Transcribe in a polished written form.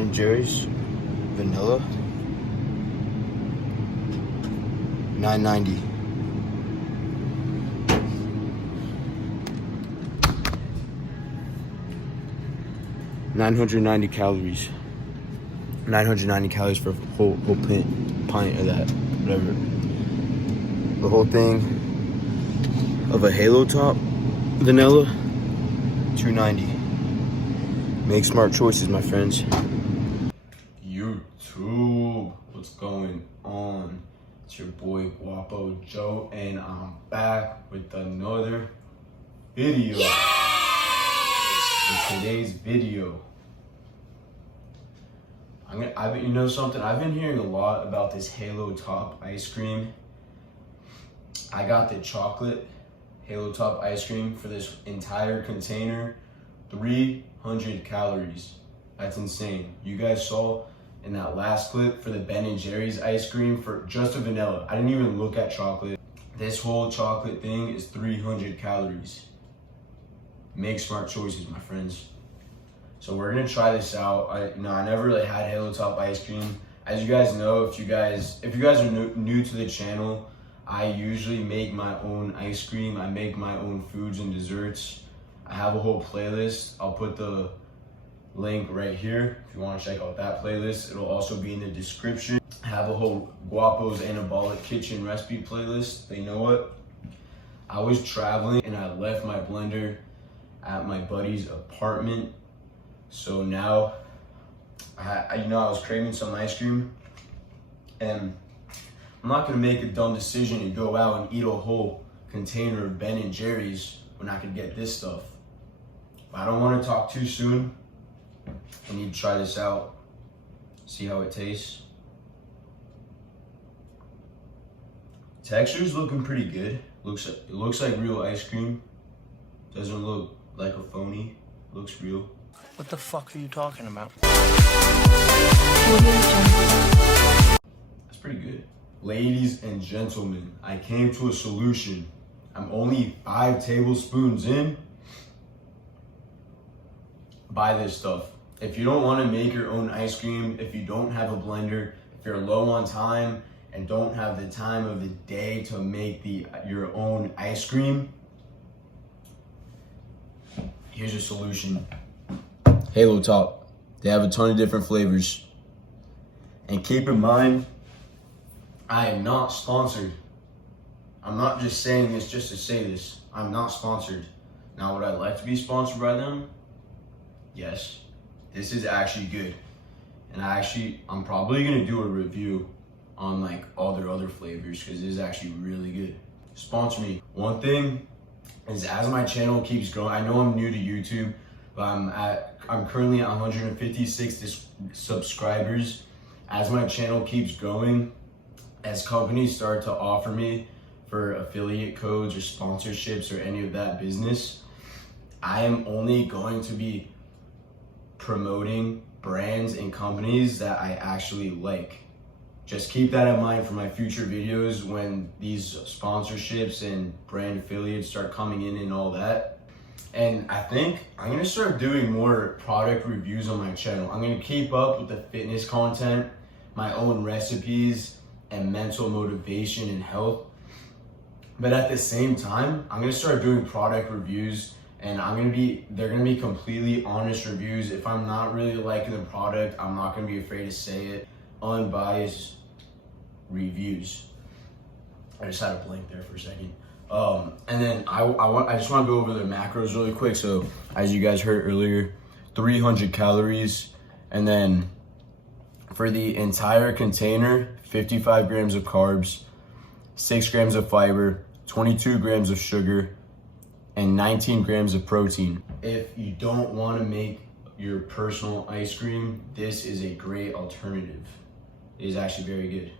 Ben & Jerry's vanilla, $9.90. $990 calories. 990 calories for a whole pint of that, whatever. The whole thing of a Halo Top vanilla, $2.90. Make smart choices, my friends. YouTube, what's going on? It's your boy Guapo Joe, and I'm back with another video. In today's video, you know something? I've been hearing a lot about this Halo Top ice cream. I got the chocolate Halo Top ice cream for this entire container, 300 calories. That's insane. You guys saw in that last clip for the Ben & Jerry's ice cream for just a vanilla. I didn't even look at chocolate. This whole chocolate thing is 300 calories. Make smart choices, my friends. So we're gonna try this out. I never really had Halo Top ice cream. As you guys know, if you guys are new to the channel, I usually make my own ice cream. I make my own foods and desserts. I have a whole playlist. I'll put the link right here if you want to check out that playlist. It'll also be in the description. I have a whole Guapo's Anabolic Kitchen recipe playlist. But you know what? I was traveling and I left my blender at my buddy's apartment. So now, I was craving some ice cream, and I'm not gonna make a dumb decision and go out and eat a whole container of Ben & Jerry's when I could get this stuff. But I don't wanna talk too soon. I need to try this out, see how it tastes. Texture's looking pretty good. It looks like real ice cream. Doesn't look like a phony, looks real. What the fuck are you talking about? That's pretty good. Ladies and gentlemen, I came to a solution. I'm only 5 tablespoons in. Buy this stuff. If you don't want to make your own ice cream, if you don't have a blender, if you're low on time and don't have the time of the day to make your own ice cream, here's a solution. Halo Top. They have a ton of different flavors. And keep in mind, I am not sponsored. I'm not just saying this just to say this. I'm not sponsored. Now, would I like to be sponsored by them? Yes. This is actually good. And I'm probably gonna do a review on like all their other flavors because this is actually really good. Sponsor me. One thing is, as my channel keeps growing, I know I'm new to YouTube, but I'm currently at 156 subscribers. As my channel keeps growing, as companies start to offer me for affiliate codes or sponsorships or any of that business, I am only going to be promoting brands and companies that I actually like. Just keep that in mind for my future videos when these sponsorships and brand affiliates start coming in and all that. And I think I'm gonna start doing more product reviews on my channel. I'm gonna keep up with the fitness content, my own recipes, and mental motivation and health. But at the same time, I'm gonna start doing product reviews, and they're gonna be completely honest reviews. If I'm not really liking the product, I'm not gonna be afraid to say it. Unbiased reviews. I just had a blank there for a second. And then I just want to go over the macros really quick. So as you guys heard earlier, 300 calories, and then for the entire container, 55 grams of carbs, 6 grams of fiber, 22 grams of sugar, and 19 grams of protein. If you don't want to make your personal ice cream, this is a great alternative. It is actually very good.